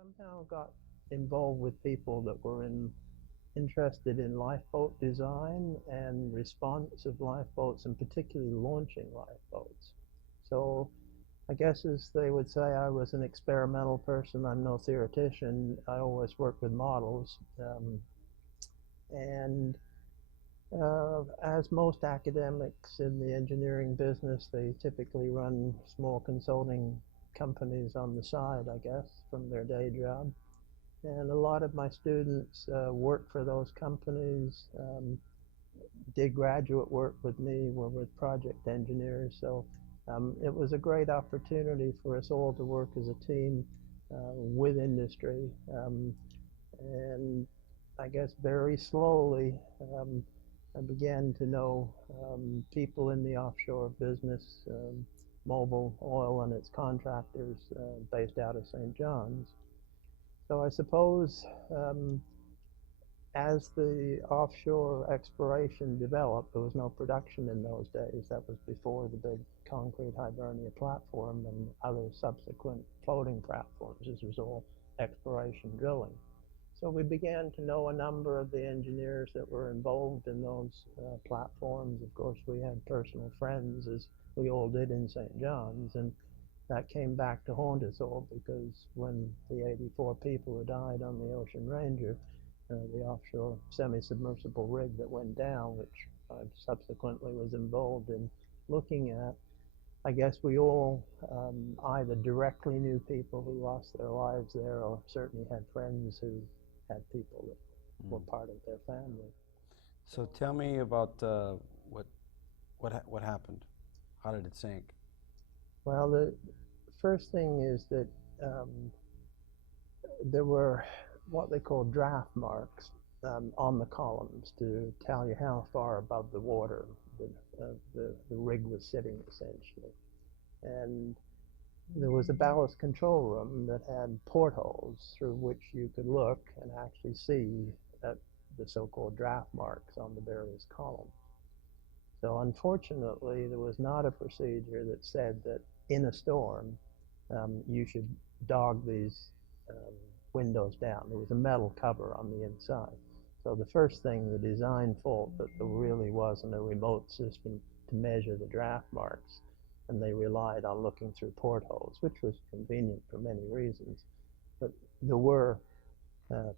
somehow got involved with people that were interested in lifeboat design and response of lifeboats, and particularly launching lifeboats. So I guess, as they would say, I was an experimental person. I'm no theoretician. I always work with models. And as most academics in the engineering business, they typically run small consulting companies on the side, I guess, from their day job. And a lot of my students work for those companies, did graduate work with me, were with project engineers. So it was a great opportunity for us all to work as a team with industry. And I guess very slowly, I began to know people in the offshore business, Mobil Oil and its contractors based out of St. John's. So I suppose as the offshore exploration developed, there was no production in those days. That was before the big concrete Hibernia platform and other subsequent floating platforms. This was all exploration drilling. So we began to know a number of the engineers that were involved in those platforms. Of course, we had personal friends, as we all did in St. John's, and that came back to haunt us all, because when the 84 people who died on the Ocean Ranger, the offshore semisubmersible rig that went down, which I subsequently was involved in looking at, I guess we all either directly knew people who lost their lives there, or certainly had friends who had people that were part of their family. So tell me about what happened. How did it sink? Well, the first thing is that there were what they call draft marks on the columns to tell you how far above the water the rig was sitting, essentially. And there was a ballast control room that had portholes through which you could look and actually see the so-called draft marks on the various columns. So unfortunately, there was not a procedure that said that in a storm you should dog these windows down. There was a metal cover on the inside. So the first thing, the design fault, that there really wasn't a remote system to measure the draft marks, and they relied on looking through portholes, which was convenient for many reasons. But there were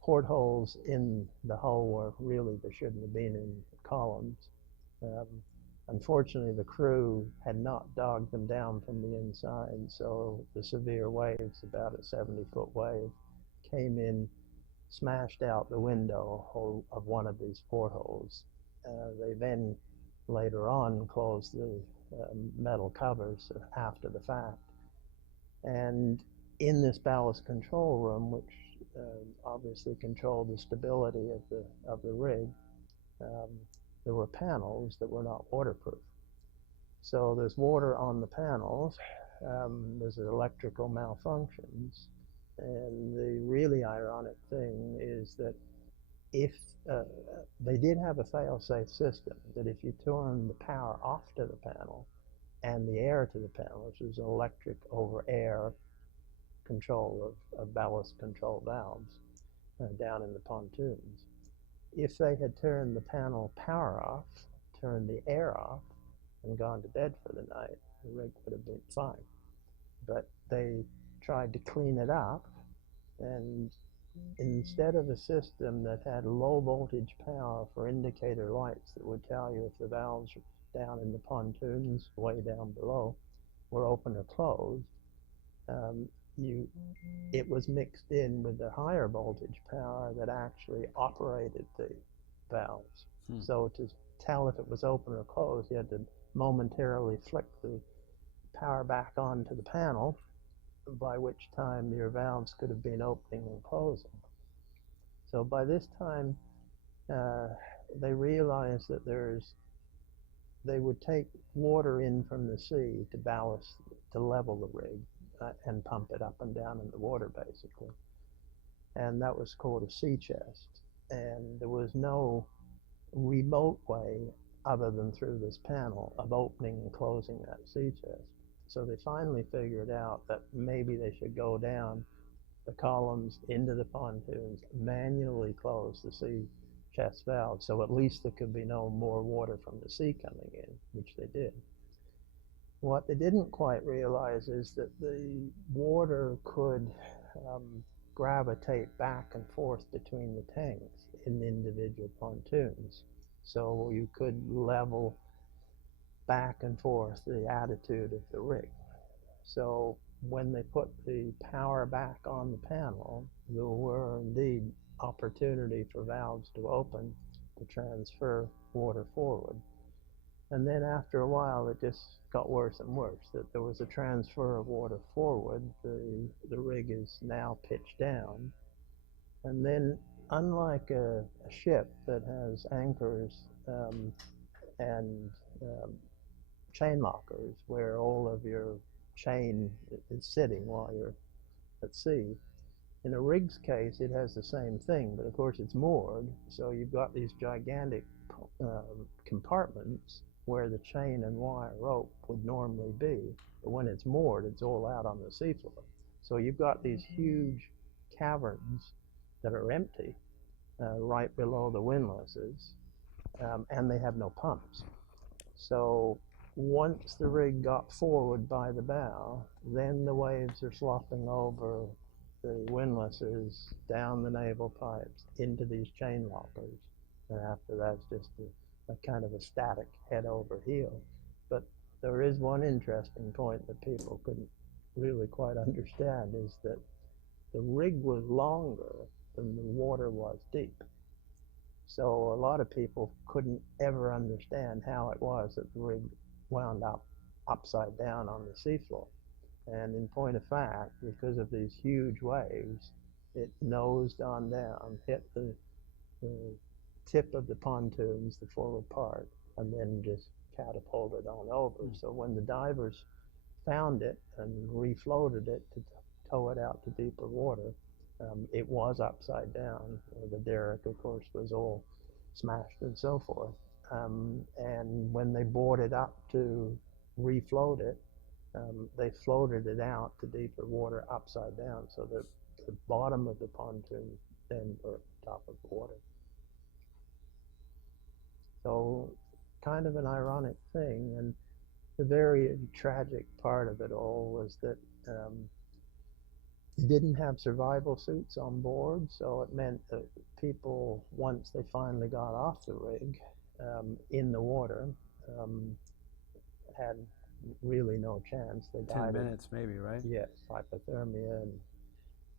portholes in the hull where really there shouldn't have been in columns. Unfortunately, the crew had not dogged them down from the inside, so the severe waves, about a 70-foot wave, came in, smashed out the window of one of these portholes. They then later on closed the metal covers after the fact. And in this ballast control room, which obviously controlled the stability of the rig, there were panels that were not waterproof. So there's water on the panels, there's electrical malfunctions, and the really ironic thing is that if they did have a fail-safe system, that if you turn the power off to the panel and the air to the panel, which is electric over air control of ballast control valves down in the pontoons, if they had turned the panel power off, turned the air off, and gone to bed for the night, the rig would have been fine. But they tried to clean it up, and instead of a system that had low voltage power for indicator lights that would tell you if the valves down in the pontoons, way down below, were open or closed, it was mixed in with the higher voltage power that actually operated the valves. So to tell if it was open or closed, you had to momentarily flick the power back onto the panel, by which time your valves could have been opening and closing. So by this time, they realized that they would take water in from the sea to ballast, to level the rig, and pump it up and down in the water, basically. And that was called a sea chest. And there was no remote way, other than through this panel, of opening and closing that sea chest. So they finally figured out that maybe they should go down the columns into the pontoons, manually close the sea chest valve, so at least there could be no more water from the sea coming in, which they did. What they didn't quite realize is that the water could gravitate back and forth between the tanks in individual pontoons. So you could level back and forth the attitude of the rig. So when they put the power back on the panel, there were indeed opportunity for valves to open to transfer water forward. And then after a while, it just got worse and worse, that there was a transfer of water forward. The rig is now pitched down. And then, unlike a ship that has anchors and chain lockers, where all of your chain is sitting while you're at sea, in a rig's case, it has the same thing, but of course it's moored, so you've got these gigantic compartments where the chain and wire rope would normally be. But when it's moored, it's all out on the seafloor. So you've got these huge caverns that are empty right below the windlasses, and they have no pumps. So once the rig got forward by the bow, then the waves are slopping over the windlasses, down the naval pipes, into these chain lockers. And after that's just a kind of a static head over heel. But there is one interesting point that people couldn't really quite understand, is that the rig was longer than the water was deep. So a lot of people couldn't ever understand how it was that the rig wound up upside down on the seafloor. And in point of fact, because of these huge waves, it nosed on down, hit the tip of the pontoons, the forward part, and then just catapulted on over. So when the divers found it and refloated it to tow it out to deeper water, it was upside down. The derrick, of course, was all smashed and so forth. And when they brought it up to refloat it, they floated it out to deeper water upside down, so that the bottom of the pontoon then were top of the water. So kind of an ironic thing, and the very tragic part of it all was that you didn't have survival suits on board, so it meant that people, once they finally got off the rig in the water, had really no chance. They died 10 minutes maybe, right? yes, hypothermia,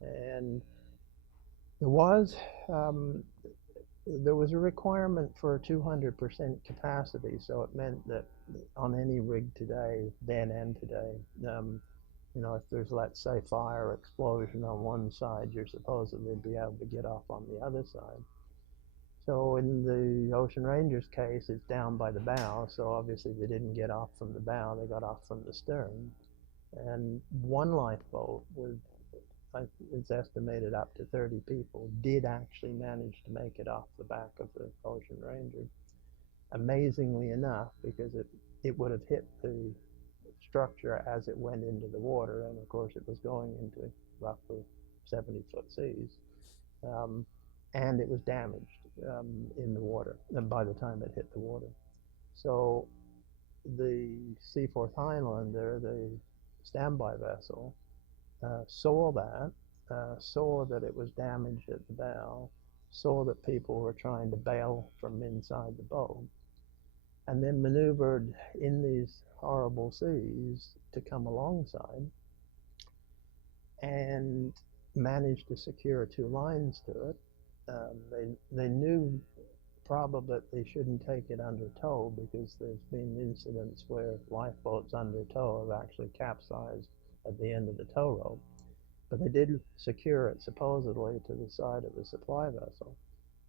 and there was a requirement for a 200% capacity, so it meant that on any rig today, then and today, if there's, let's say, fire or explosion on one side, you're supposedly be able to get off on the other side. So in the Ocean Ranger's case, it's down by the bow, so obviously they didn't get off from the bow, they got off from the stern. And one lifeboat with, it's estimated up to 30 people, did actually manage to make it off the back of the Ocean Ranger. Amazingly enough, because it would have hit the structure as it went into the water, and of course it was going into roughly 70-foot seas, and it was damaged in the water, and by the time it hit the water. So the Seaforth Highlander, the standby vessel, saw that it was damaged at the bow, saw that people were trying to bail from inside the boat, and then maneuvered in these horrible seas to come alongside and managed to secure 2 lines to it. They knew probably that they shouldn't take it under tow, because there's been incidents where lifeboats under tow have actually capsized at the end of the tow rope. But they did secure it supposedly to the side of the supply vessel.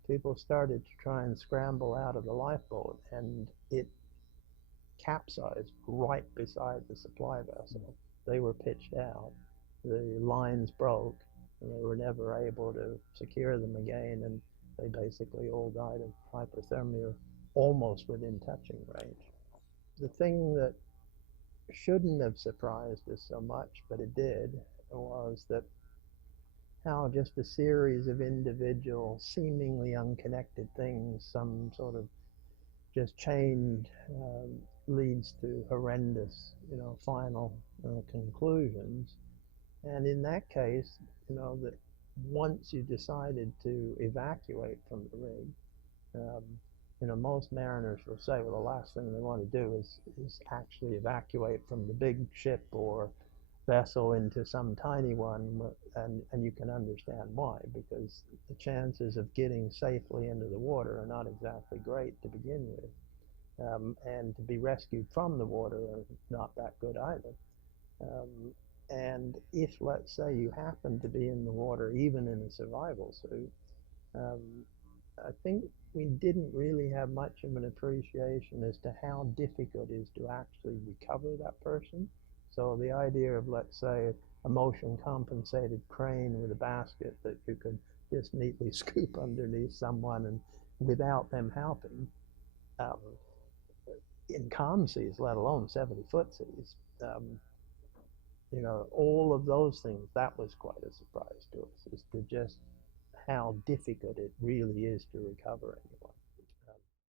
People started to try and scramble out of the lifeboat, and it capsized right beside the supply vessel. They were pitched out, the lines broke, and they were never able to secure them again, and they basically all died of hypothermia almost within touching range. The thing that shouldn't have surprised us so much, but it did, was that how just a series of individual, seemingly unconnected things, some sort of just chained, leads to horrendous, final conclusions. And in that case, that once you decided to evacuate from the rig, um, most mariners will say, well, the last thing they want to do is actually evacuate from the big ship or vessel into some tiny one, and you can understand why, because the chances of getting safely into the water are not exactly great to begin with, and to be rescued from the water are not that good either. And if, let's say, you happen to be in the water, even in a survival suit, um, I think we didn't really have much of an appreciation as to how difficult it is to actually recover that person. So the idea of, let's say, a motion compensated crane with a basket that you could just neatly scoop underneath someone and without them helping, um, in calm seas, let alone 70-foot seas, all of those things, that was quite a surprise to us, as to just how difficult it really is to recover anyone.